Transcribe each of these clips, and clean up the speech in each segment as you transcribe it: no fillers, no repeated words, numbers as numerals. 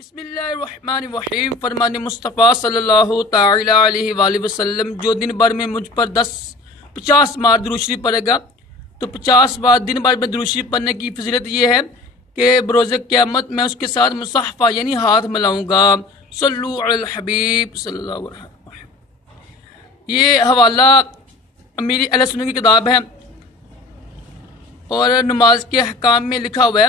بسم اللہ الرحمن الرحیم۔ فرمان مصطفیٰ صلی اللہ تعالی علیہ وآلہ وسلم جو دن بھر میں مجھ پر 50 بار درود شریف پڑھے گا تو 50 بار دن بھر میں درود شریف پڑھنے کی فضیلت یہ ہے کہ بروز قیامت میں اس کے ساتھ مصحفہ یعنی ہاتھ ملاؤں گا۔ صلو علی الحبیب صلی اللہ علیہ وسلم۔ یہ حوالہ میری اہل سنت کی کتاب ہے اور نماز کے احکام میں لکھا ہوا ہے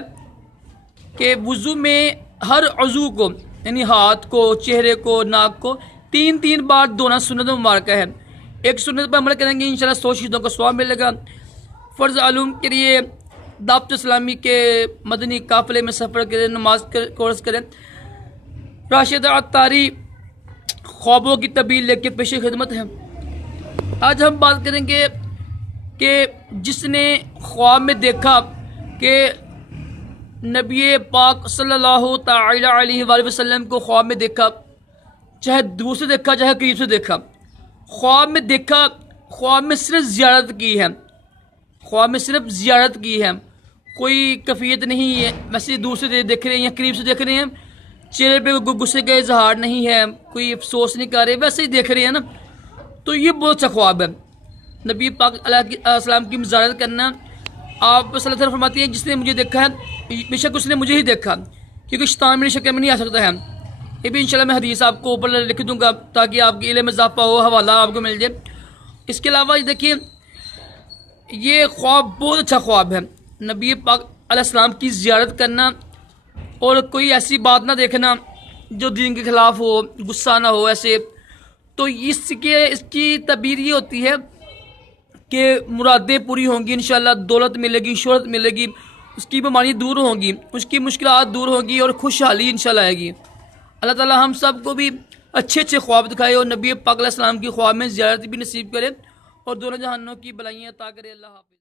کہ وضو میں ہر عضو کو یعنی ہاتھ کو، چہرے کو، ناک کو 3 بار دھونا سنت مبارکہ ہے۔ ایک سنت پر عمل کریں گے انشاءاللہ 100 چیزوں کا ثواب ملے گا۔ فرض علوم کے لیے دعوت اسلامی کے مدنی قافلے میں سفر کریں، نماز کورس کریں۔ راشد عطاری خوابوں کی تعبیر لے کے پیش خدمت ہے۔ آج ہم بات کریں گے کہ جس نے خواب میں دیکھا کہ نبی پاک صلی اللہ تعالی علیہ وآلہ وسلم کو خواب میں دیکھا، چاہے دور سے دیکھا چاہے قریب سے دیکھا، خواب میں دیکھا، خواب میں صرف زیارت کی ہے، خواب میں صرف زیارت کی ہے، کوئی کیفیت نہیں ہے، ویسے دور سے دیکھ رہے ہیں یا قریب سے دیکھ رہے ہیں، چہرے پہ غصے کا اظہار نہیں ہے، کوئی افسوس نہیں کر رہے، ویسے ہی دیکھ رہے ہیں نا، تو یہ بہت اچھا خواب ہے۔ نبی پاک علیہ السلام کی زیارت کرنا، آپ صلی اللہ علیہ وسلم فرماتی ہیں جس نے مجھے دیکھا ہے بے شک اس نے مجھے ہی دیکھا، کیونکہ شیطان میری شکل میں نہیں آ سکتا ہے۔ یہ بھی انشاءاللہ میں حدیث آپ کو اوپر لکھ دوں گا تاکہ آپ کے علم میں اضافہ ہو، حوالہ آپ کو مل جائے۔ اس کے علاوہ دیکھیے یہ خواب بہت اچھا خواب ہے، نبی پاک علیہ السلام کی زیارت کرنا اور کوئی ایسی بات نہ دیکھنا جو دین کے خلاف ہو، غصہ نہ ہو ایسے، تو اس کی تعبیر یہ ہوتی ہے کہ مرادیں پوری ہوں گی انشاءاللہ، دولت ملے گی، شہرت ملے گی، اس کی بیماری دور ہوں گی، اس کی مشکلات دور ہوں گی اور خوشحالی انشاءاللہ آئے گی۔ اللہ تعالی ہم سب کو بھی اچھے خواب دکھائے اور نبی پاک علیہ السلام کی خواب میں زیارت بھی نصیب کرے اور دونوں جہانوں کی بلائیاں عطا کرے۔ اللہ حافظ۔